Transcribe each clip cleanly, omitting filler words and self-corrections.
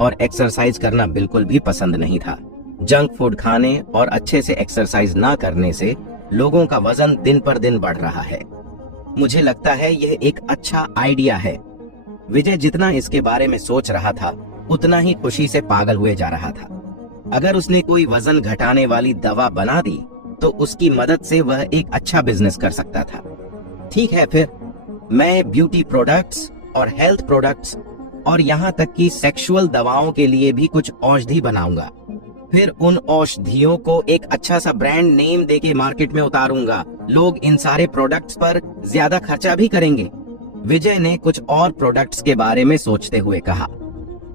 और एक्सरसाइज करना बिल्कुल भी पसंद नहीं था। जंक फूड खाने और अच्छे से एक्सरसाइज ना करने से लोगों का वजन दिन पर दिन बढ़ रहा है। मुझे लगता है यह एक अच्छा आइडिया है। विजय जितना इसके बारे में सोच रहा था उतना ही खुशी से पागल हुए जा रहा था। अगर उसने कोई वजन घटाने वाली दवा बना दी तो उसकी मदद से वह एक अच्छा बिजनेस कर सकता था। ठीक है, फिर मैं ब्यूटी प्रोडक्ट्स और हेल्थ प्रोडक्ट्स और यहाँ तक कि सेक्सुअल दवाओं के लिए भी कुछ औषधि बनाऊंगा। फिर उन औषधियों को एक अच्छा सा ब्रांड नेम देके मार्केट में उतारूंगा। लोग इन सारे प्रोडक्ट्स पर ज्यादा खर्चा भी करेंगे। विजय ने कुछ और प्रोडक्ट्स के बारे में सोचते हुए कहा।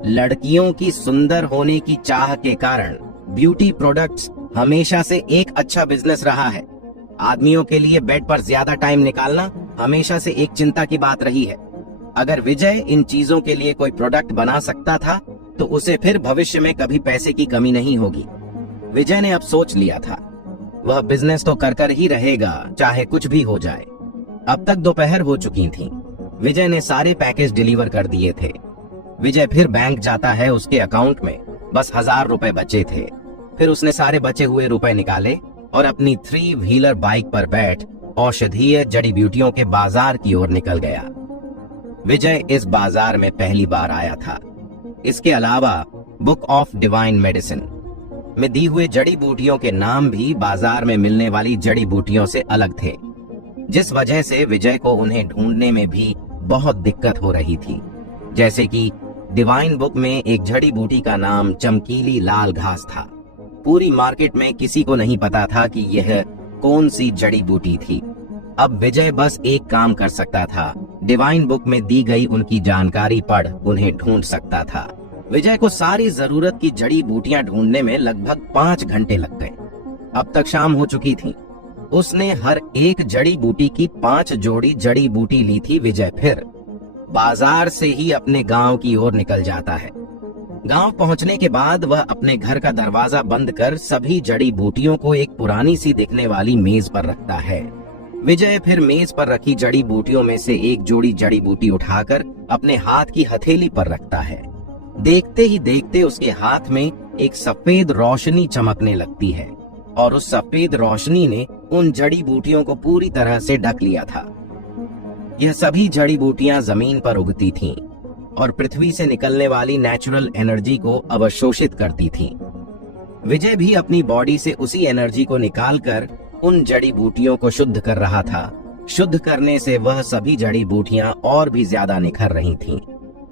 लड़कियों की सुंदर होने की चाह के कारण ब्यूटी प्रोडक्ट्स हमेशा से एक अच्छा बिजनेस रहा है। आदमियों के लिए बेड पर ज्यादा टाइम निकालना हमेशा से एक चिंता की बात रही है। अगर विजय इन चीजों के लिए कोई प्रोडक्ट बना सकता था तो उसे फिर भविष्य में कभी पैसे की कमी नहीं होगी। विजय ने अब सोच लिया था वह बिजनेस तो कर ही रहेगा, चाहे कुछ भी हो जाए। अब तक दोपहर हो चुकी थी। विजय ने सारे पैकेज डिलीवर कर दिए थे। विजय फिर बैंक जाता है। उसके अकाउंट में बस 1000 रुपए बचे थे। फिर उसने सारे बचे हुए रुपए निकाले और अपनी 3 व्हीलर बाइक पर बैठ औषधीय जड़ी बूटियों के बाजार की ओर निकल गया। विजय इस बाजार में पहली बार आया था। इसके अलावा बुक ऑफ डिवाइन मेडिसिन में दी हुए जड़ी बूटियों के नाम भी बाजार में मिलने वाली जड़ी बूटियों से अलग थे, जिस वजह से विजय को उन्हें ढूंढने में भी बहुत दिक्कत हो रही थी। जैसे कि डिवाइन बुक में एक जड़ी बूटी का नाम चमकीली लाल घास था। पूरी मार्केट में किसी को नहीं पता था कि यह कौन सी जड़ी बूटी थी। अब विजय बस एक काम कर सकता था, डिवाइन बुक में दी गई उनकी जानकारी पढ़ उन्हें ढूंढ सकता था। विजय को सारी जरूरत की जड़ी बूटियां ढूंढने में लगभग 5 घंटे लग गए। अब तक शाम हो चुकी थी। उसने हर एक जड़ी बूटी की 5 जोड़ी जड़ी बूटी ली थी। विजय फिर बाजार से ही अपने गांव की ओर निकल जाता है। गांव पहुंचने के बाद वह अपने घर का दरवाजा बंद कर सभी जड़ी बूटियों को एक पुरानी सी दिखने वाली मेज पर रखता है। विजय फिर मेज पर रखी जड़ी बूटियों में से एक जोड़ी जड़ी बूटी उठाकर अपने हाथ की हथेली पर रखता है। देखते ही देखते उसके हाथ में एक सफेद रोशनी चमकने लगती है और उस सफेद रोशनी ने उन जड़ी बूटियों को पूरी तरह से ढक लिया था। यह सभी जड़ी बूटियां जमीन पर उगती थीं और पृथ्वी से निकलने वाली नेचुरल एनर्जी को अवशोषित करती थीं। विजय भी अपनी बॉडी से उसी एनर्जी को निकालकर उन जड़ी बूटियों को शुद्ध कर रहा था। शुद्ध करने से वह सभी जड़ी बूटियां और भी ज्यादा निखर रही थीं।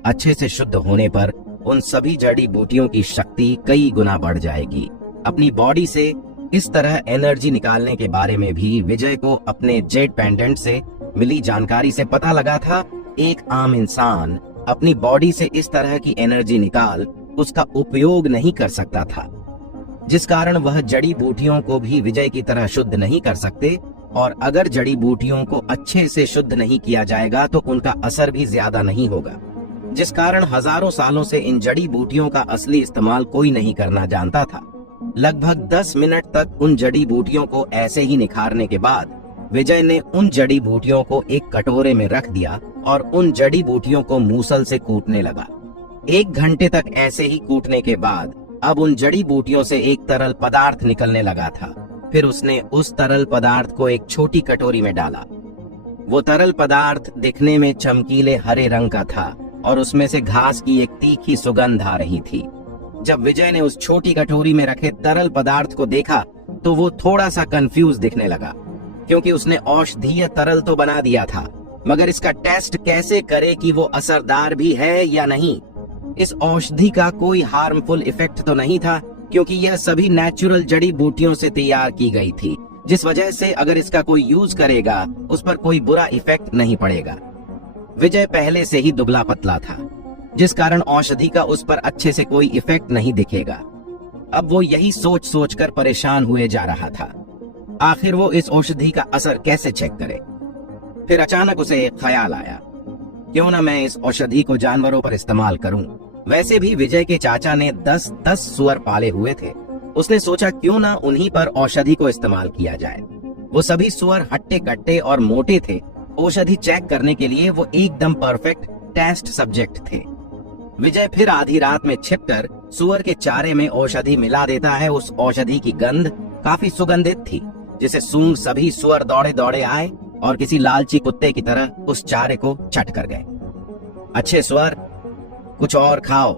अच्छे से शुद्ध होने पर उन सभी जड़ी बूटियों की शक्ति कई गुना बढ़ जाएगी। अपनी बॉडी से इस तरह एनर्जी निकालने के बारे में भी विजय को अपने जेट पेंडेंट से मिली जानकारी से पता लगा था। एक आम इंसान अपनी बॉडी से इस तरह की एनर्जी निकाल उसका उपयोग नहीं कर सकता था, जिस कारण वह जड़ी बूटियों को भी विजय की तरह शुद्ध नहीं कर सकते। और अगर जड़ी बूटियों को अच्छे से शुद्ध नहीं किया जाएगा तो उनका असर भी ज्यादा नहीं होगा, जिस कारण हजारों सालों से इन जड़ी बूटियों का असली इस्तेमाल कोई नहीं करना जानता था। लगभग 10 मिनट तक उन जड़ी बूटियों को ऐसे ही निखारने के बाद विजय ने उन जड़ी बूटियों को एक कटोरे में रख दिया और उन जड़ी बूटियों को मूसल से कूटने लगा। 1 घंटे तक ऐसे ही कूटने के बाद अब उन जड़ी बूटियों से एक तरल पदार्थ निकलने लगा था। फिर उसने उस तरल पदार्थ को एक छोटी कटोरी में डाला। वो तरल पदार्थ दिखने में चमकीले हरे रंग का था और उसमें से घास की एक तीखी सुगंध आ रही थी। जब विजय ने उस छोटी कटोरी में रखे तरल पदार्थ को देखा तो वो थोड़ा सा कंफ्यूज दिखने लगा, क्योंकि उसने औषधीय तरल तो बना दिया था, मगर इसका टेस्ट कैसे करे कि वो असरदार भी है या नहीं। इस औषधि का कोई हार्मफुल इफेक्ट तो नहीं था, क्योंकि यह सभी नेचुरल जड़ी बूटियों से तैयार की गई थी, जिस वजह से अगर इसका कोई यूज करेगा उस पर कोई बुरा इफेक्ट नहीं पड़ेगा। विजय पहले से ही दुबला पतला था, जिस कारण औषधि का उस पर अच्छे से कोई इफेक्ट नहीं दिखेगा। अब वो यही सोच सोच कर परेशान हुए जा रहा था, आखिर वो इस औषधि का असर कैसे चेक करे। फिर अचानक उसे एक ख्याल आया, क्यों ना मैं इस औषधि को जानवरों पर इस्तेमाल करूं। वैसे भी विजय के चाचा ने 10 सुअर पाले हुए थे। उसने सोचा क्यों ना उन्हीं पर औषधि को इस्तेमाल किया जाए। वो सभी सुअर हट्टे कट्टे और मोटे थे। औषधि चेक करने के लिए वो एकदम परफेक्ट टेस्ट सब्जेक्ट थे। विजय फिर आधी रात में छिपकर सुअर के चारे में औषधि मिला देता है। उस औषधि की गंध काफी सुगंधित थी, जिसे सूंघ सभी सुअर दौड़े दौड़े आए और किसी लालची कुत्ते की तरह उस चारे को चट कर गए। अच्छे सुअर, कुछ और खाओ,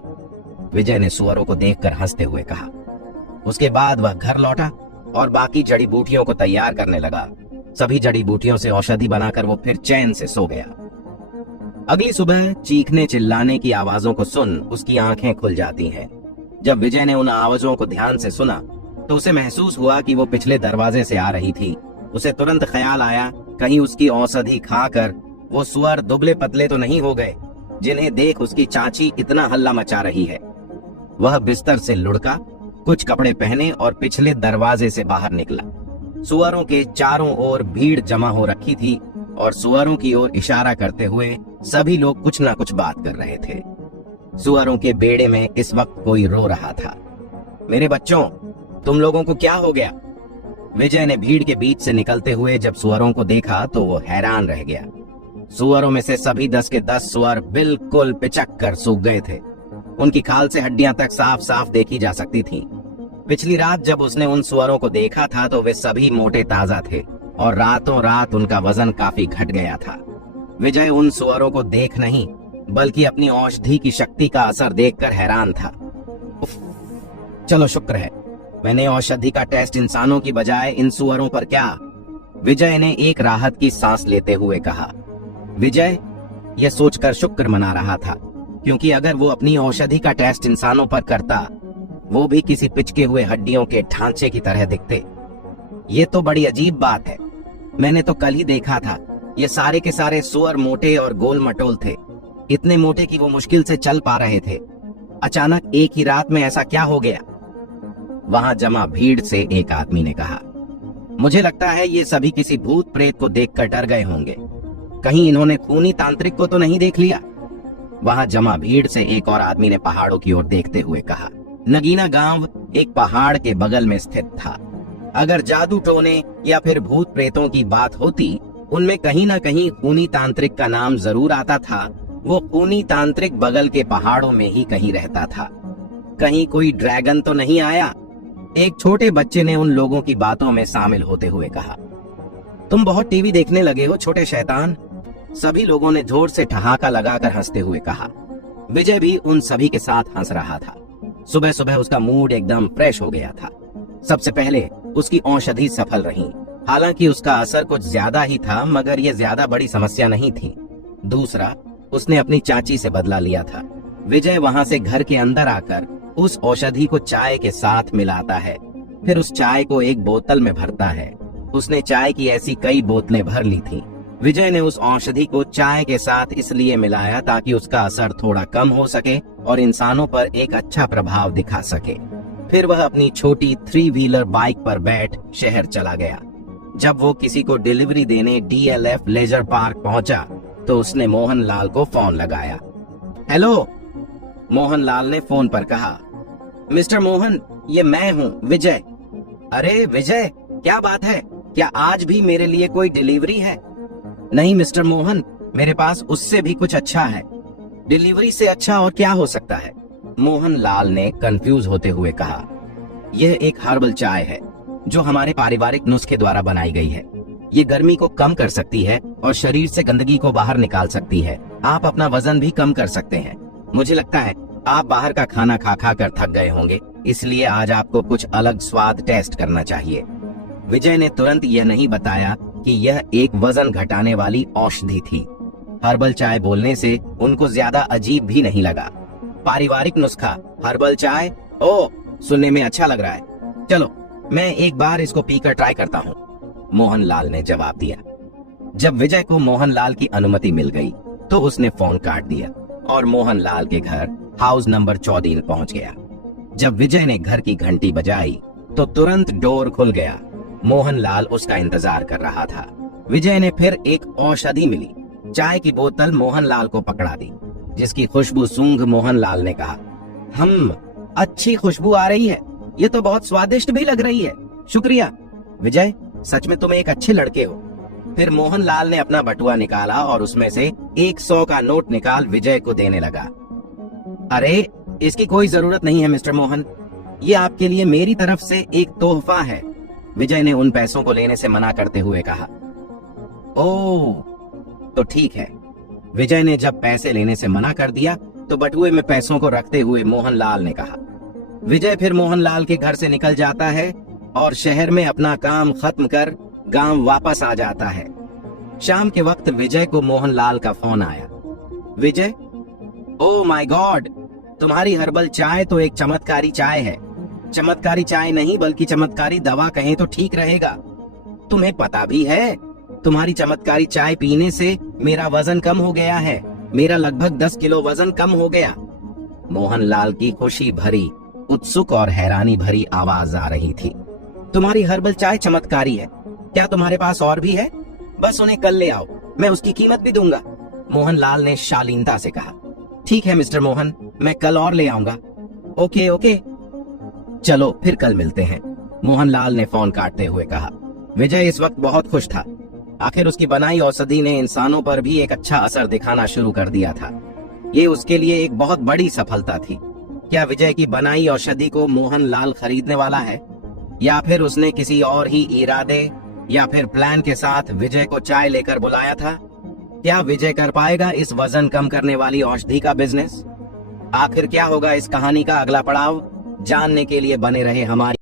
विजय ने सुअरों को देखकर हंसते हुए कहा। उसके बाद वह घर लौटा और बाकी जड़ी बूटियों को तैयार करने लगा। सभी जड़ी बूटियों से औषधि बनाकर वो फिर चैन से सो गया। अगली सुबह चीखने चिल्लाने की आवाजों को सुन उसकी आंखें खुल जाती हैं। जब विजय ने उन आवाजों को ध्यान से सुना तो उसे महसूस हुआ कि वो पिछले दरवाजे से आ रही थी। उसे तुरंत ख्याल आया, कहीं उसकी औषधि खाकर वो सुअर दुबले पतले तो नहीं हो गए जिन्हें देख उसकी चाची इतना हल्ला मचा रही है। वह बिस्तर से लुढ़का, कुछ कपड़े पहने और पिछले दरवाजे से बाहर निकला। सुअरों के चारों ओर भीड़ जमा हो रखी थी और सुअरों की ओर इशारा करते हुए सभी लोग कुछ ना कुछ बात कर रहे थे। सुअरों के बेड़े में इस वक्त कोई रो रहा था। मेरे बच्चों, तुम लोगों को क्या हो गया? विजय ने भीड़ के बीच से निकलते हुए जब सुअरों को देखा तो वो हैरान रह गया। सुअरों में से सभी 10 के 10 सुअर बिल्कुल पिचक कर सूख गए थे। उनकी खाल से हड्डियां तक साफ साफ देखी जा सकती थीं। पिछली रात जब उसने उन सुअरों को देखा था तो वे सभी मोटे ताजा थे और रातों रात उनका वजन काफी घट गया था। विजय उन सुअरों को देख नहीं बल्कि अपनी औषधि की शक्ति का असर देखकर हैरान था। चलो शुक्र है, मैंने औषधि का टेस्ट इंसानों की बजाय इन सुअरों पर क्या? विजय ने एक राहत की सांस लेते हुए कहा। विजय यह सोचकर शुक्र मना रहा था, क्योंकि अगर वो अपनी औषधि का टेस्ट इंसानों पर करता वो भी किसी पिचके हुए हड्डियों के ढांचे की तरह दिखते। ये तो बड़ी अजीब बात है। मैंने तो कल ही देखा था, ये सारे के सारे सुअर मोटे और गोल मटोल थे, इतने मोटे कि वो मुश्किल से चल पा रहे थे। अचानक एक ही रात में ऐसा क्या हो गया? वहां जमा भीड़ से एक आदमी ने कहा। मुझे लगता है ये सभी किसी भूत प्रेत को देखकर डर गए होंगे। कहीं इन्होंने खूनी तांत्रिक को तो नहीं देख लिया? वहां जमा भीड़ से एक और आदमी ने पहाड़ों की ओर देखते हुए कहा। नगीना गांव एक पहाड़ के बगल में स्थित था। अगर जादू टोने या फिर भूत प्रेतों की बात होती, उनमें कहीं ना कहीं खूनी तांत्रिक का नाम जरूर आता था। वो खूनी तांत्रिक बगल के पहाड़ों में ही कहीं रहता था। कहीं कोई ड्रैगन तो नहीं आया? एक छोटे बच्चे ने उन लोगों की बातों में शामिल होते हुए कहा। तुम बहुत टीवी देखने लगे हो छोटे शैतान, सभी लोगों ने जोर से ठहाका लगाकर हंसते हुए कहा। विजय भी उन सभी के साथ हंस रहा था। सुबह सुबह उसका मूड एकदम फ्रेश हो गया था। सबसे पहले उसकी औषधि सफल रही। हालांकि उसका असर कुछ ज्यादा ही था, मगर यह ज्यादा बड़ी समस्या नहीं थी। दूसरा, उसने अपनी चाची से बदला लिया था। विजय वहां से घर के अंदर आकर उस औषधि को चाय के साथ मिलाता है, फिर उस चाय को एक बोतल में भरता है। उसने चाय की ऐसी कई बोतलें भर ली थी। विजय ने उस औषधि को चाय के साथ इसलिए मिलाया ताकि उसका असर थोड़ा कम हो सके और इंसानों पर एक अच्छा प्रभाव दिखा सके। फिर वह अपनी छोटी 3 व्हीलर बाइक पर बैठ शहर चला गया। जब वो किसी को डिलीवरी देने DLF लेजर पार्क पहुंचा तो उसने मोहनलाल को फोन लगाया। हेलो, मोहनलाल ने फोन पर कहा। मिस्टर मोहन, ये मैं हूँ, विजय। अरे विजय, क्या बात है? क्या आज भी मेरे लिए कोई डिलीवरी है? नहीं मिस्टर मोहन, मेरे पास उससे भी कुछ अच्छा है। डिलीवरी से अच्छा और क्या हो सकता है? मोहनलाल ने कंफ्यूज होते हुए कहा। यह एक हर्बल चाय है जो हमारे पारिवारिक नुस्खे द्वारा बनाई गई है। ये गर्मी को कम कर सकती है और शरीर से गंदगी को बाहर निकाल सकती है। आप अपना वजन भी कम कर सकते हैं। मुझे लगता है आप बाहर का खाना खा खा कर थक गए होंगे, इसलिए आज आपको कुछ अलग स्वाद टेस्ट करना चाहिए। विजय ने तुरंत यह नहीं बताया कि यह एक वजन घटाने वाली औषधि थी। हर्बल चाय बोलने से उनको ज्यादा अजीब भी नहीं लगा। पारिवारिक नुस्खा, हर्बल चाय, ओह सुनने में अच्छा लग रहा है। चलो मैं एक बार इसको पीकर ट्राई करता हूँ, मोहनलाल ने जवाब दिया। जब विजय को मोहनलाल की अनुमति मिल गई तो उसने फोन काट दिया और मोहनलाल के घर हाउस नंबर 14 पहुंच गया। जब विजय ने घर की घंटी बजाई तो तुरंत डोर खुल गया। मोहनलाल उसका इंतजार कर रहा था। विजय ने फिर एक औषधि मिली चाय की बोतल मोहनलाल को पकड़ा दी, जिसकी खुशबू सूंघ मोहनलाल ने कहा, अच्छी खुशबू आ रही है, ये तो बहुत स्वादिष्ट भी लग रही है। शुक्रिया विजय, सच में तुम एक अच्छे लड़के हो। फिर मोहनलाल ने अपना बटुआ निकाला और उसमें से 100 का नोट निकाल विजय को देने लगा। अरे इसकी कोई जरूरत नहीं है मिस्टर मोहन, ये आपके लिए मेरी तरफ से एक तोहफा है, विजय ने उन पैसों को लेने से मना करते हुए कहा। ओह तो ठीक है। विजय ने जब पैसे लेने से मना कर दिया तो बटुए में पैसों को रखते हुए मोहनलाल ने कहा। विजय फिर मोहनलाल के घर से निकल जाता है और शहर में अपना काम खत्म कर गांव वापस आ जाता है। शाम के वक्त विजय को मोहनलाल का फोन आया। विजय, ओह माय गॉड, तुम्हारी हर्बल चाय तो एक चमत्कारी चाय है। चमत्कारी चाय नहीं बल्कि चमत्कारी दवा कहें तो ठीक रहेगा। तुम्हें पता भी है तुम्हारी चमत्कारी चाय पीने से मेरा वजन कम हो गया है। मेरा लगभग 10 किलो वजन कम हो गया। मोहनलाल की खुशी भरी, उत्सुक और हैरानी भरी आवाज आ रही थी। तुम्हारी हर्बल चाय चमत्कारी है, क्या तुम्हारे पास और भी है? बस उन्हें कल ले आओ, मैं उसकी कीमत भी दूंगा, मोहनलाल ने शालीनता से कहा। ठीक है मिस्टर मोहन, मैं कल और ले आऊंगा। ओके ओके, चलो फिर कल मिलते हैं, मोहनलाल ने फोन काटते हुए कहा। विजय इस वक्त बहुत खुश था। आखिर उसकी बनाई औषधि ने इंसानों पर भी एक अच्छा असर दिखाना शुरू कर दिया था। ये उसके लिए एक बहुत बड़ी सफलता थी। क्या विजय की बनाई औषधि को मोहनलाल खरीदने वाला है, या फिर उसने किसी और ही इरादे या फिर प्लान के साथ विजय को चाय लेकर बुलाया था? क्या विजय कर पाएगा इस वजन कम करने वाली औषधि का बिजनेस? आखिर क्या होगा इस कहानी का अगला पड़ाव? जानने के लिए बने रहे हमारी